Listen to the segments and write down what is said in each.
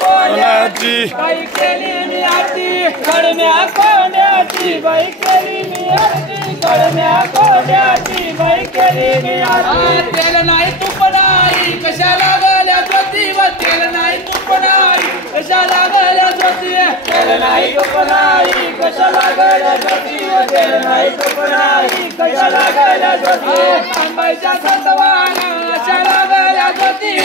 कोंड्याची बाई केली मी आरती कडम्या कोंड्याची बाई केली मी आरती कडम्या कोंड्याची बाई केली मी आरती तेल नाही तूप नाही कशाला गल्या ज्योती व तेल नाही तूप नाही कशाला गल्या ज्योती तेल नाही तूप नाही कशाला गल्या ज्योती व तेल नाही तूप नाही कशाला गल्या ज्योती अंबाईच्या सतवाना कशाला गल्या ज्योती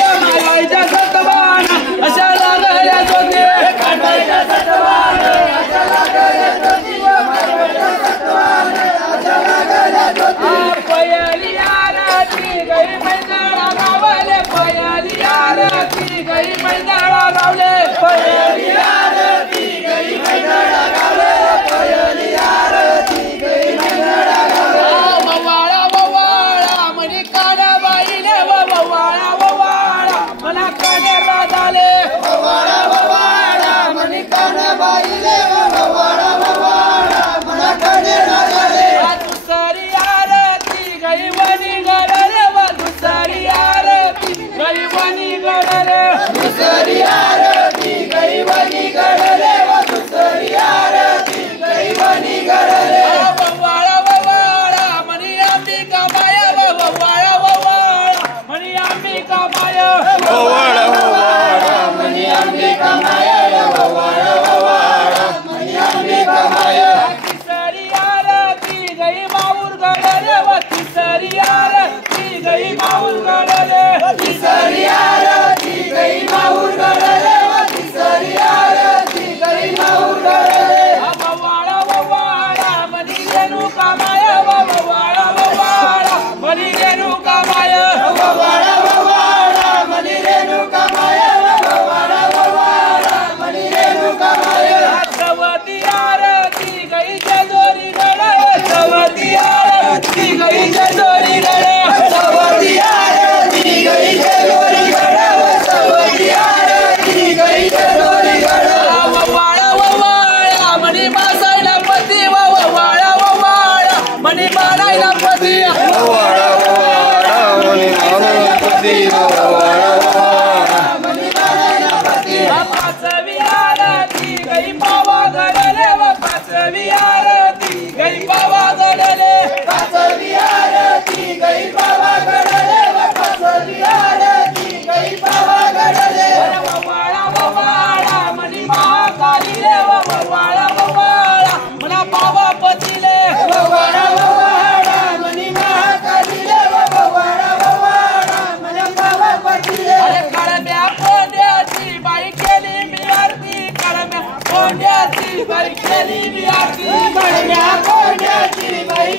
माईच्या सतवाना कशाला गल्या ज्योती अंबाईच्या सतवाना कशाला गल्या ज्योती माईच्या सतवाना कशाला गल्या ज्योती पयली आरती गई मैदाना गावले पयली आरती गई मैदाना गावले पयली आरती गई मैदाना गावले पयली आरती गई मैदाना गावले ववाळा ववाळा मनी काना बाईले ववाळा ववाळा मना काने राधाले ववाळा ववाळा मनी काना बाईले ववाळा ववाळा मना काने राधाले दुसरी आरती गई वनी गडले व दुसरी आरती गई वनी गडले दुसरी आरती गई वनी गडले व दुसरी आरती गई वनी गडले ववाळा ववाळा मनी अंबिका माया ववाळा ववाळा मनी अंबिका माया ववाळा ववाळा मनी अंबिका माया ववाळा ववाळा मनी अंबिका माया तिसरी आरती गई माऊर गडले व तिसरी आरती गई माऊर गडले तिसरी आरती गई माऊर गडले व तिसरी आरती गई माऊर गडले ववाळा ववाळा मनी रेणुका माया ववाळा ववाळा मनी रेणुका माया ववाळा ववाळा मनी रेणुका माया ववाळा ववाळा मनी रेणुका माया सवती आरती गई जेजोरी गडे सवती आरती गई जेजोरी गडे सवती आरती गई जेजोरी गडे सवती आरती गई जेजोरी गडे ववाळा ववाळा मनी मासायला पती ववाळा ववाळा मनी मारायला पती ववाळा ववाळा मनी मारायला पती ववाळा ववाळा मनी मारायला पती पाचवी आरती गई पावा गडले व पाचवी आरती गई पावा गडले पाचवी आरती गई पावा गडले व पाचवी आरती गई पावा गडले ववाळा ववाळा मनी महाकाली रे ववाळा ववाळा मना पावा पतीले ववाळा ववाळा मनी महाकाली रे ववाळा ववाळा मना पावा पतीले कडम्या कोंड्याची बाई केली मी आरती कडम्या कोंड्याची बाई केली मी आरती कडम्या कोंड्याची बाई